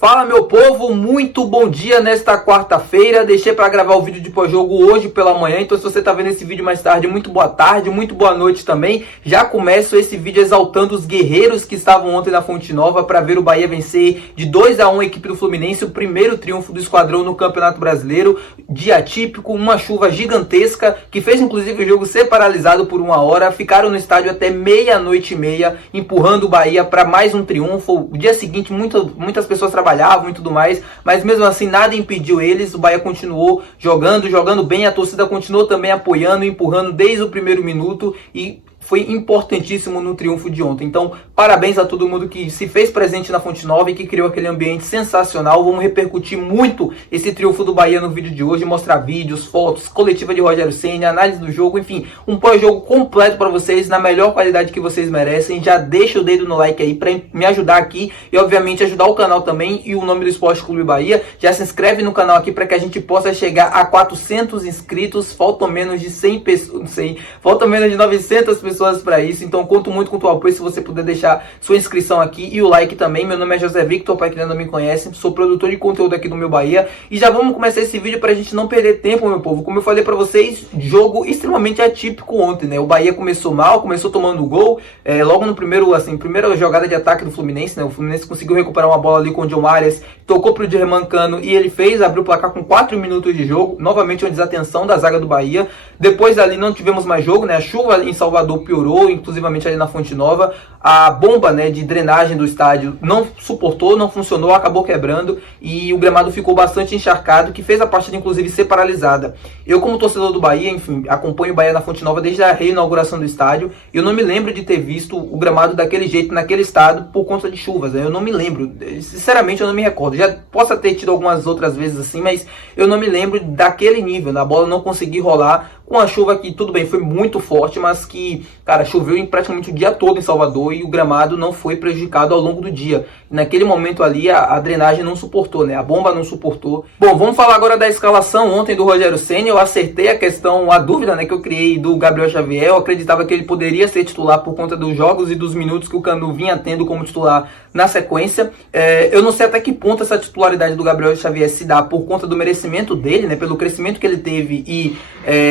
Fala, meu povo, muito bom dia nesta quarta-feira. Deixei para gravar o vídeo de pós-jogo hoje pela manhã, então se você está vendo esse vídeo mais tarde, muito boa noite também. Já começo esse vídeo exaltando os guerreiros que estavam ontem na Fonte Nova para ver o Bahia vencer de 2-1 a equipe do Fluminense, o primeiro triunfo do esquadrão no Campeonato Brasileiro. Dia atípico, uma chuva gigantesca que fez inclusive o jogo ser paralisado por uma hora. Ficaram no estádio até meia-noite e meia, empurrando o Bahia para mais um triunfo. O dia seguinte, muitas pessoas trabalhavam e tudo mais, mas mesmo assim nada impediu eles. O Bahia continuou jogando bem, a torcida continuou também apoiando, empurrando desde o primeiro minuto e foi importantíssimo no triunfo de ontem. Então, parabéns a todo mundo que se fez presente na Fonte Nova e que criou aquele ambiente sensacional. Vamos repercutir muito esse triunfo do Bahia no vídeo de hoje, mostrar vídeos, fotos, coletiva de Rogério Ceni, análise do jogo, enfim, um pós-jogo completo para vocês, na melhor qualidade que vocês merecem. Já deixa o dedo no like aí para me ajudar aqui e, obviamente, ajudar o canal também e o nome do Esporte Clube Bahia. Já se inscreve no canal aqui para que a gente possa chegar a 400 inscritos. Faltam menos de 100 pessoas, não sei, faltam menos de 900 pessoas para isso, então conto muito com o teu apoio se você puder deixar sua inscrição aqui e o like também. Meu nome é José Victor, para quem ainda não me conhece, sou produtor de conteúdo aqui do Meu Bahia e já vamos começar esse vídeo para a gente não perder tempo, meu povo. Como eu falei para vocês, jogo extremamente atípico ontem, né? O Bahia começou mal, começou tomando gol, logo no primeira jogada de ataque do Fluminense, né? O Fluminense conseguiu recuperar uma bola ali com o John Arias, tocou pro Germán Cano e ele abriu o placar com 4 minutos de jogo, novamente uma desatenção da zaga do Bahia. Depois ali não tivemos mais jogo, né? A chuva em Salvador piorou, inclusivamente ali na Fonte Nova. A bomba, né, de drenagem do estádio não suportou, não funcionou, acabou quebrando e o gramado ficou bastante encharcado, que fez a partida inclusive ser paralisada. Eu, como torcedor do Bahia, enfim, acompanho o Bahia na Fonte Nova desde a reinauguração do estádio. Eu não me lembro de ter visto o gramado daquele jeito, naquele estado, por conta de chuvas, né? Eu não me lembro, sinceramente eu não me recordo. Já possa ter tido algumas outras vezes assim, mas eu não me lembro daquele nível, da bola não conseguir rolar com a chuva que, tudo bem, foi muito forte, mas que, cara, choveu em praticamente o dia todo em Salvador e o gramado não foi prejudicado ao longo do dia. E naquele momento ali a drenagem não suportou, né? A bomba não suportou. Bom, vamos falar agora da escalação ontem do Rogério Ceni. Eu acertei a dúvida, né, que eu criei do Gabriel Xavier. Eu acreditava que ele poderia ser titular por conta dos jogos e dos minutos que o Canu vinha tendo como titular na sequência. Eu não sei até que ponto essa titularidade do Gabriel Xavier se dá por conta do merecimento dele, né, pelo crescimento que ele teve e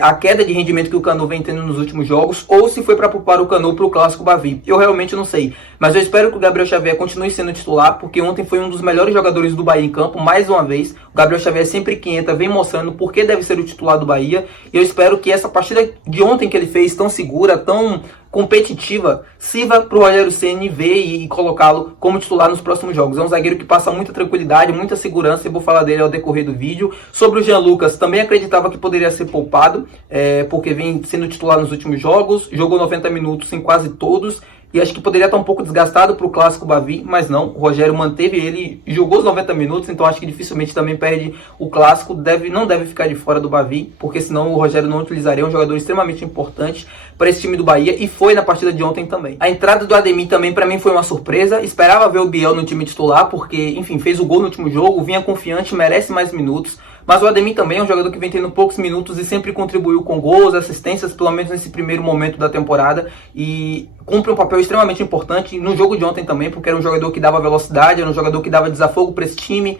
a queda de rendimento que o Canu vem tendo nos últimos jogos, ou se foi para poupar o Canu para o Clássico Bavi. Eu realmente não sei, mas eu espero que o Gabriel Xavier continue sendo titular, porque ontem foi um dos melhores jogadores do Bahia em campo, mais uma vez. O Gabriel Xavier sempre que entra vem mostrando por que deve ser o titular do Bahia, e eu espero que essa partida de ontem que ele fez, tão segura, tão competitiva, sirva para o Rogério Ceni ver e colocá-lo como titular nos próximos jogos. É um zagueiro que passa muita tranquilidade, muita segurança, e vou falar dele ao decorrer do vídeo. Sobre o Jean Lucas, também acreditava que poderia ser poupado, porque vem sendo titular nos últimos jogos, jogou 90 minutos em quase todos, e acho que poderia estar um pouco desgastado para o Clássico Bavi, mas não, o Rogério manteve ele, jogou os 90 minutos, então acho que dificilmente também perde o Clássico, não deve ficar de fora do Bavi, porque senão o Rogério não utilizaria um jogador extremamente importante para esse time do Bahia, e foi na partida de ontem também. A entrada do Ademir também para mim foi uma surpresa, esperava ver o Biel no time titular, porque, enfim, fez o gol no último jogo, vinha confiante, merece mais minutos. Mas o Ademir também é um jogador que vem tendo poucos minutos e sempre contribuiu com gols, assistências, pelo menos nesse primeiro momento da temporada, e cumpre um papel extremamente importante no jogo de ontem também, porque era um jogador que dava velocidade, era um jogador que dava desafogo para esse time,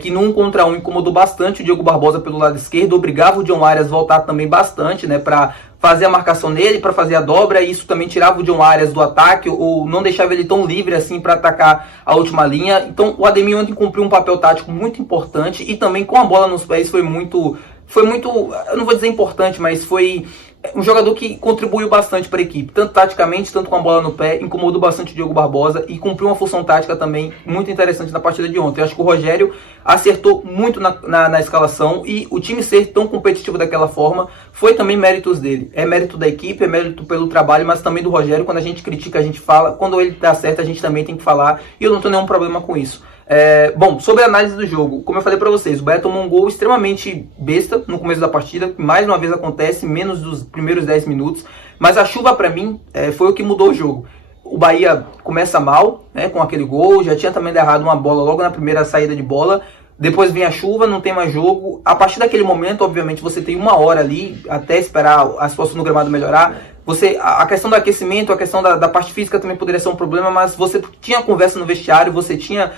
que no 1 contra 1 incomodou bastante o Diego Barbosa pelo lado esquerdo, obrigava o John Arias a voltar também bastante, né, para fazer a marcação nele, para fazer a dobra, e isso também tirava o John Arias do ataque, ou não deixava ele tão livre assim para atacar a última linha. Então o Ademir ontem cumpriu um papel tático muito importante, e também com a bola nos pés foi muito, eu não vou dizer importante, mas foi um jogador que contribuiu bastante para a equipe, tanto taticamente, tanto com a bola no pé, incomodou bastante o Diego Barbosa e cumpriu uma função tática também muito interessante na partida de ontem. Eu acho que o Rogério acertou muito na escalação, e o time ser tão competitivo daquela forma foi também méritos dele. É mérito da equipe, é mérito pelo trabalho, mas também do Rogério. Quando a gente critica, a gente fala, quando ele dá certo, a gente também tem que falar, e eu não tenho nenhum problema com isso. Bom, sobre a análise do jogo, como eu falei pra vocês, o Bahia tomou um gol extremamente besta no começo da partida, que mais uma vez acontece, menos dos primeiros 10 minutos, mas a chuva pra mim foi o que mudou o jogo. O Bahia começa mal, né, com aquele gol, já tinha também errado uma bola logo na primeira saída de bola, depois vem a chuva, não tem mais jogo. A partir daquele momento, obviamente, você tem uma hora ali até esperar a situação do gramado melhorar. A questão do aquecimento, a questão da parte física também poderia ser um problema, mas você tinha conversa no vestiário, você tinha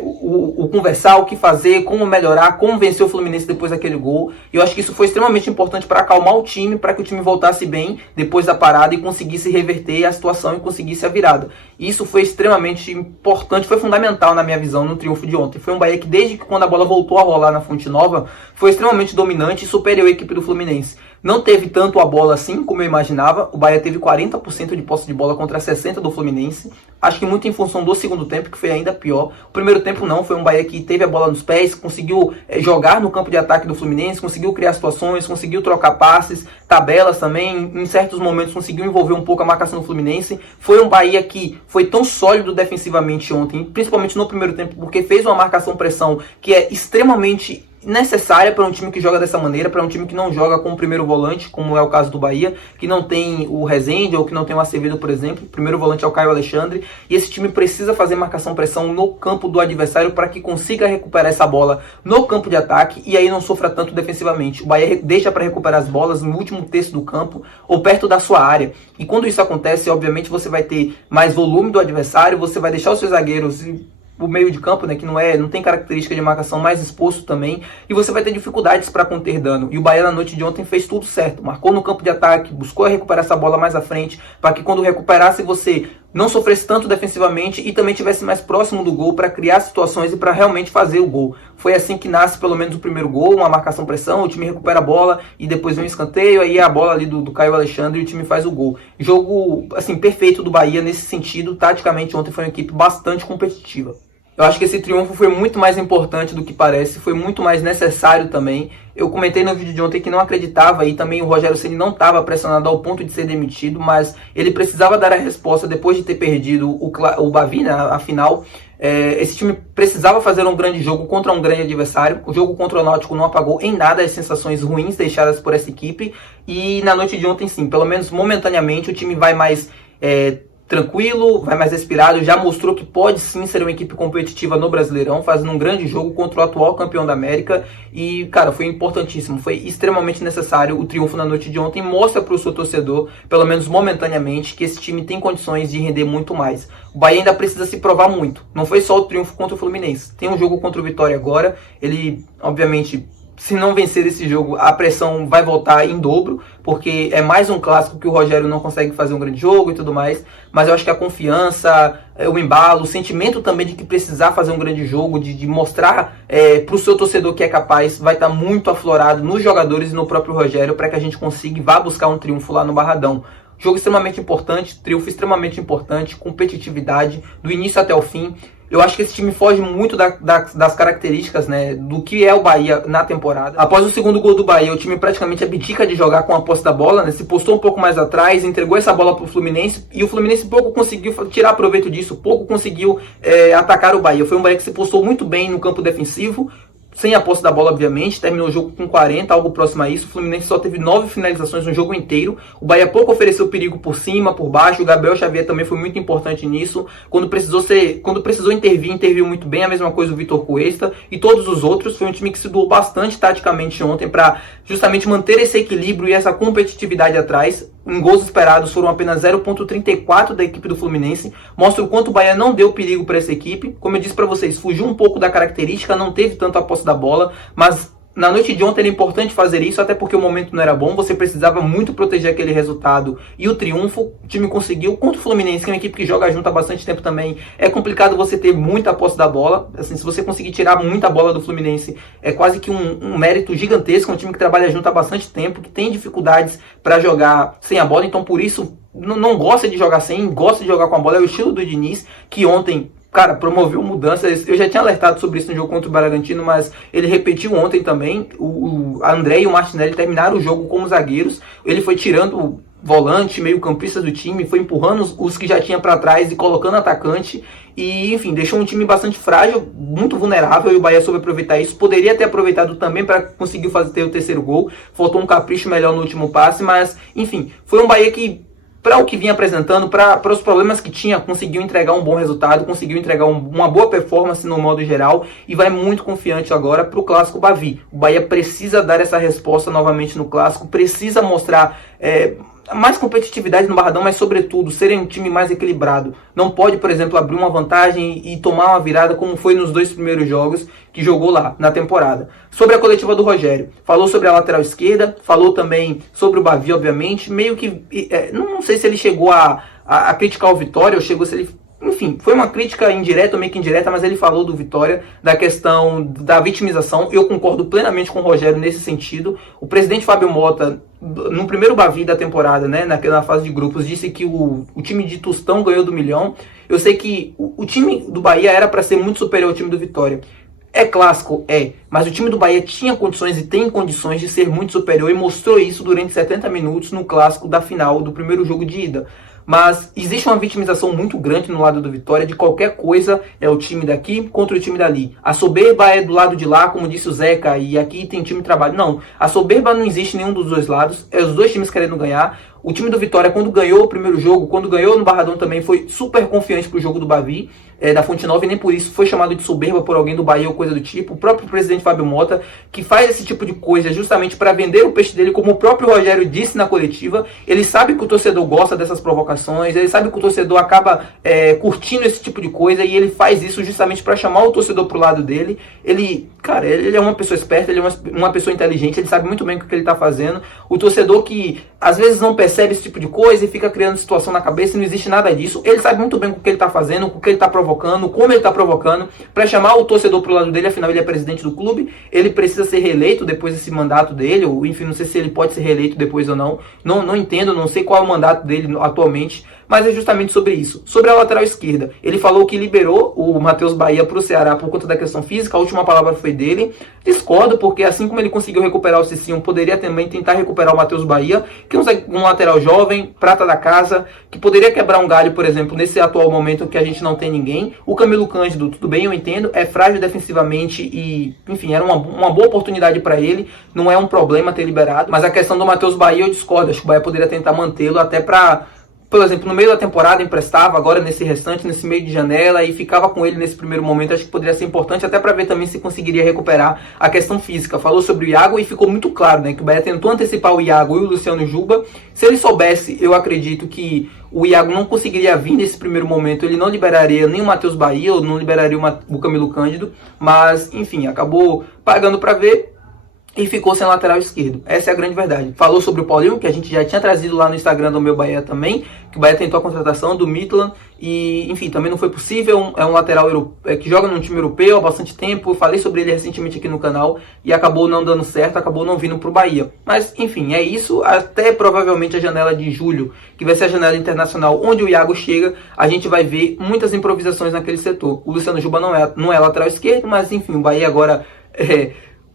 o conversar, o que fazer, como melhorar, como vencer o Fluminense depois daquele gol. E eu acho que isso foi extremamente importante para acalmar o time, para que o time voltasse bem depois da parada e conseguisse reverter a situação e conseguisse a virada. E isso foi extremamente importante, foi fundamental na minha visão no triunfo de ontem. Foi um Bahia que desde que quando a bola voltou a rolar na Fonte Nova, foi extremamente dominante e superior à equipe do Fluminense. Não teve tanto a bola assim como eu imaginava. O Bahia teve 40% de posse de bola contra 60% do Fluminense. Acho que muito em função do segundo tempo, que foi ainda pior. O primeiro tempo não, foi um Bahia que teve a bola nos pés, conseguiu jogar no campo de ataque do Fluminense, conseguiu criar situações, conseguiu trocar passes, tabelas também. Em certos momentos conseguiu envolver um pouco a marcação do Fluminense. Foi um Bahia que foi tão sólido defensivamente ontem, principalmente no primeiro tempo, porque fez uma marcação-pressão que é extremamente necessária para um time que joga dessa maneira, para um time que não joga com o primeiro volante, como é o caso do Bahia, que não tem o Rezende ou que não tem o Acevedo, por exemplo. O primeiro volante é o Caio Alexandre, e esse time precisa fazer marcação-pressão no campo do adversário para que consiga recuperar essa bola no campo de ataque e aí não sofra tanto defensivamente. O Bahia deixa para recuperar as bolas no último terço do campo ou perto da sua área, e quando isso acontece, obviamente você vai ter mais volume do adversário, você vai deixar os seus zagueiros, o meio de campo, né, que não tem característica de marcação, mais exposto também, e você vai ter dificuldades para conter dano. E o Bahia na noite de ontem fez tudo certo, marcou no campo de ataque, buscou recuperar essa bola mais à frente, para que quando recuperasse você não sofresse tanto defensivamente e também estivesse mais próximo do gol para criar situações e para realmente fazer o gol. Foi assim que nasce pelo menos o primeiro gol, uma marcação-pressão, o time recupera a bola e depois vem um escanteio, aí a bola ali do Caio Alexandre e o time faz o gol. Jogo, assim, perfeito do Bahia nesse sentido. Taticamente ontem foi uma equipe bastante competitiva. Eu acho que esse triunfo foi muito mais importante do que parece, foi muito mais necessário também. Eu comentei no vídeo de ontem que não acreditava e também o Rogério Ceni não estava pressionado ao ponto de ser demitido, mas ele precisava dar a resposta depois de ter perdido o Bavi, né, a final. Esse time precisava fazer um grande jogo contra um grande adversário. O jogo contra o Náutico não apagou em nada as sensações ruins deixadas por essa equipe. E na noite de ontem sim, pelo menos momentaneamente o time vai mais tranquilo, vai mais respirado, já mostrou que pode sim ser uma equipe competitiva no Brasileirão, fazendo um grande jogo contra o atual campeão da América. E, cara, foi importantíssimo, foi extremamente necessário o triunfo na noite de ontem. Mostra para o seu torcedor, pelo menos momentaneamente, que esse time tem condições de render muito mais. O Bahia ainda precisa se provar muito, não foi só o triunfo contra o Fluminense, tem um jogo contra o Vitória agora. Ele, obviamente, se não vencer esse jogo, a pressão vai voltar em dobro, porque é mais um clássico que o Rogério não consegue fazer um grande jogo e tudo mais. Mas eu acho que a confiança, o embalo, o sentimento também de que precisar fazer um grande jogo, de mostrar para o seu torcedor que é capaz, vai estar muito aflorado nos jogadores e no próprio Rogério, para que a gente consiga e vá buscar um triunfo lá no Barradão. Jogo extremamente importante, triunfo extremamente importante, competitividade, do início até o fim. Eu acho que esse time foge muito das características, né, do que é o Bahia na temporada. Após o segundo gol do Bahia, o time praticamente abdica de jogar com a posse da bola, né, se postou um pouco mais atrás, entregou essa bola para o Fluminense, e o Fluminense pouco conseguiu tirar proveito disso, pouco conseguiu atacar o Bahia. Foi um Bahia que se postou muito bem no campo defensivo, sem a posse da bola, obviamente, terminou o jogo com 40, algo próximo a isso. O Fluminense só teve 9 finalizações no jogo inteiro. O Bahia pouco ofereceu perigo por cima, por baixo. O Gabriel Xavier também foi muito importante nisso. Quando precisou intervir, interviu muito bem. A mesma coisa o Vitor Cuesta e todos os outros. Foi um time que se doou bastante taticamente ontem para justamente manter esse equilíbrio e essa competitividade atrás. Em gols esperados foram apenas 0,34 da equipe do Fluminense. Mostra o quanto o Bahia não deu perigo para essa equipe. Como eu disse para vocês, fugiu um pouco da característica, não teve tanto a posse da bola, mas na noite de ontem era importante fazer isso, até porque o momento não era bom, você precisava muito proteger aquele resultado e o triunfo, o time conseguiu. Contra o Fluminense, que é uma equipe que joga junto há bastante tempo também, é complicado você ter muita posse da bola. Assim, se você conseguir tirar muita bola do Fluminense, é quase que um mérito gigantesco. É um time que trabalha junto há bastante tempo, que tem dificuldades para jogar sem a bola, então por isso não gosta de jogar sem, gosta de jogar com a bola. É o estilo do Diniz, que ontem, cara, promoveu mudanças. Eu já tinha alertado sobre isso no jogo contra o Bragantino, mas ele repetiu ontem também. O André e o Martinelli terminaram o jogo como zagueiros. Ele foi tirando volante, meio campista do time, foi empurrando os que já tinha para trás e colocando atacante. E, enfim, deixou um time bastante frágil, muito vulnerável, e o Bahia soube aproveitar isso. Poderia ter aproveitado também para conseguir ter o terceiro gol. Faltou um capricho melhor no último passe, mas, enfim, foi um Bahia que, para o que vinha apresentando, para os problemas que tinha, conseguiu entregar um bom resultado, conseguiu entregar uma boa performance no modo geral, e vai muito confiante agora para o Clássico Bavi. O Bahia precisa dar essa resposta novamente no Clássico, precisa mostrar mais competitividade no Barradão, mas sobretudo serem um time mais equilibrado. Não pode, por exemplo, abrir uma vantagem e tomar uma virada como foi nos 2 primeiros jogos que jogou lá na temporada. Sobre a coletiva do Rogério, falou sobre a lateral esquerda, falou também sobre o Bavi, obviamente, meio que, não sei se ele chegou a criticar o Vitória, ou chegou se ele... Enfim, foi uma crítica indireta ou meio que indireta, mas ele falou do Vitória, da questão da vitimização. Eu concordo plenamente com o Rogério nesse sentido. O presidente Fábio Mota, no primeiro Bavi da temporada, né, na fase de grupos, disse que o time de Tostão ganhou do Milhão. Eu sei que o time do Bahia era para ser muito superior ao time do Vitória. É clássico? É, mas o time do Bahia tinha condições e tem condições de ser muito superior e mostrou isso durante 70 minutos no clássico da final do primeiro jogo de ida. Mas existe uma vitimização muito grande no lado do Vitória, de qualquer coisa é o time daqui contra o time dali. A soberba é do lado de lá, como disse o Zeca, e aqui tem time de trabalho. Não, a soberba não existe em nenhum dos dois lados, é os dois times querendo ganhar. O time do Vitória, quando ganhou o primeiro jogo, quando ganhou no Barradão também, foi super confiante pro jogo do Bavi, da Fonte Nova, e nem por isso foi chamado de soberba por alguém do Bahia ou coisa do tipo. O próprio presidente Fábio Mota, que faz esse tipo de coisa justamente para vender o peixe dele, como o próprio Rogério disse na coletiva. Ele sabe que o torcedor gosta dessas provocações, ele sabe que o torcedor acaba curtindo esse tipo de coisa, e ele faz isso justamente para chamar o torcedor pro lado dele. Ele é uma pessoa esperta, ele é uma pessoa inteligente, ele sabe muito bem o que ele está fazendo. O torcedor que às vezes não percebe esse tipo de coisa e fica criando situação na cabeça, e não existe nada disso. Ele sabe muito bem o que ele está fazendo, o que ele está provocando, como ele está provocando, para chamar o torcedor pro lado dele. Afinal, ele é presidente do clube, ele precisa ser reeleito depois desse mandato dele, ou enfim, não sei se ele pode ser reeleito depois ou não. Não entendo, não sei qual é o mandato dele atualmente, mas é justamente sobre isso. Sobre a lateral esquerda, ele falou que liberou o Matheus Bahia para o Ceará por conta da questão física, a última palavra foi dele. Discordo, porque assim como ele conseguiu recuperar o Cicinho, poderia também tentar recuperar o Matheus Bahia, que é um lateral jovem, prata da casa, que poderia quebrar um galho, por exemplo, nesse atual momento que a gente não tem ninguém. O Camilo Cândido, tudo bem, eu entendo, é frágil defensivamente e, enfim, era uma boa oportunidade para ele, não é um problema ter liberado, mas a questão do Matheus Bahia eu discordo, acho que o Bahia poderia tentar mantê-lo até para... Por exemplo, no meio da temporada emprestava, agora nesse restante, nesse meio de janela, e ficava com ele nesse primeiro momento. Acho que poderia ser importante até para ver também se conseguiria recuperar a questão física. Falou sobre o Iago e ficou muito claro, né, que o Bahia tentou antecipar o Iago e o Luciano Juba. Se ele soubesse, eu acredito que o Iago não conseguiria vir nesse primeiro momento, ele não liberaria nem o Matheus Bahia, ou não liberaria o Camilo Cândido, mas enfim, acabou pagando para ver e ficou sem lateral esquerdo. Essa é a grande verdade. Falou sobre o Paulinho, que a gente já tinha trazido lá no Instagram do meu Bahia também, que o Bahia tentou a contratação do Midland e, enfim, também não foi possível. É um lateral que joga num time europeu há bastante tempo. Eu falei sobre ele recentemente aqui no canal e acabou não dando certo, acabou não vindo pro Bahia. Mas, enfim, é isso. Até provavelmente a janela de julho, que vai ser a janela internacional, onde o Iago chega, a gente vai ver muitas improvisações naquele setor. O Luciano Juba não é lateral esquerdo, mas, enfim, o Bahia agora...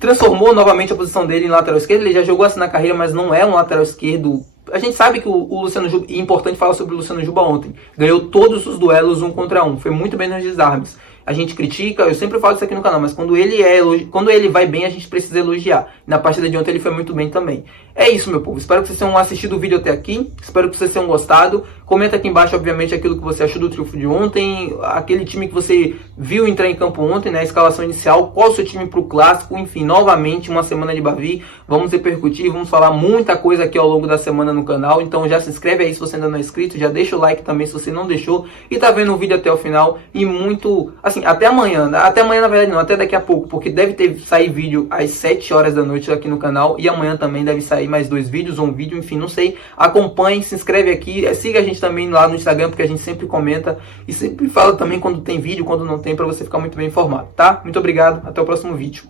transformou novamente a posição dele em lateral esquerdo. Ele já jogou assim na carreira, mas não é um lateral esquerdo. A gente sabe que o Luciano Juba, e é importante falar sobre o Luciano Juba ontem, ganhou todos os duelos 1 contra 1, foi muito bem nos desarmes. A gente critica, eu sempre falo isso aqui no canal, mas quando ele vai bem, a gente precisa elogiar. Na partida de ontem ele foi muito bem também. É isso, meu povo. Espero que vocês tenham assistido o vídeo até aqui. Espero que vocês tenham gostado. Comenta aqui embaixo, obviamente, aquilo que você achou do triunfo de ontem. Aquele time que você viu entrar em campo ontem, né? A escalação inicial. Qual o seu time pro clássico? Enfim, novamente, uma semana de Bavi. Vamos repercutir, vamos falar muita coisa aqui ao longo da semana no canal. Então já se inscreve aí se você ainda não é inscrito. Já deixa o like também se você não deixou. E tá vendo o vídeo até o final. E muito... assim, até amanhã. Até amanhã, na verdade, não. Até daqui a pouco. Porque deve sair vídeo às 7 horas da noite aqui no canal. E amanhã também deve sair mais 2 vídeos ou um vídeo, enfim, não sei. Acompanhe, se inscreve aqui, siga a gente também lá no Instagram, porque a gente sempre comenta e sempre fala também quando tem vídeo, quando não tem, para você ficar muito bem informado, tá? Muito obrigado, até o próximo vídeo.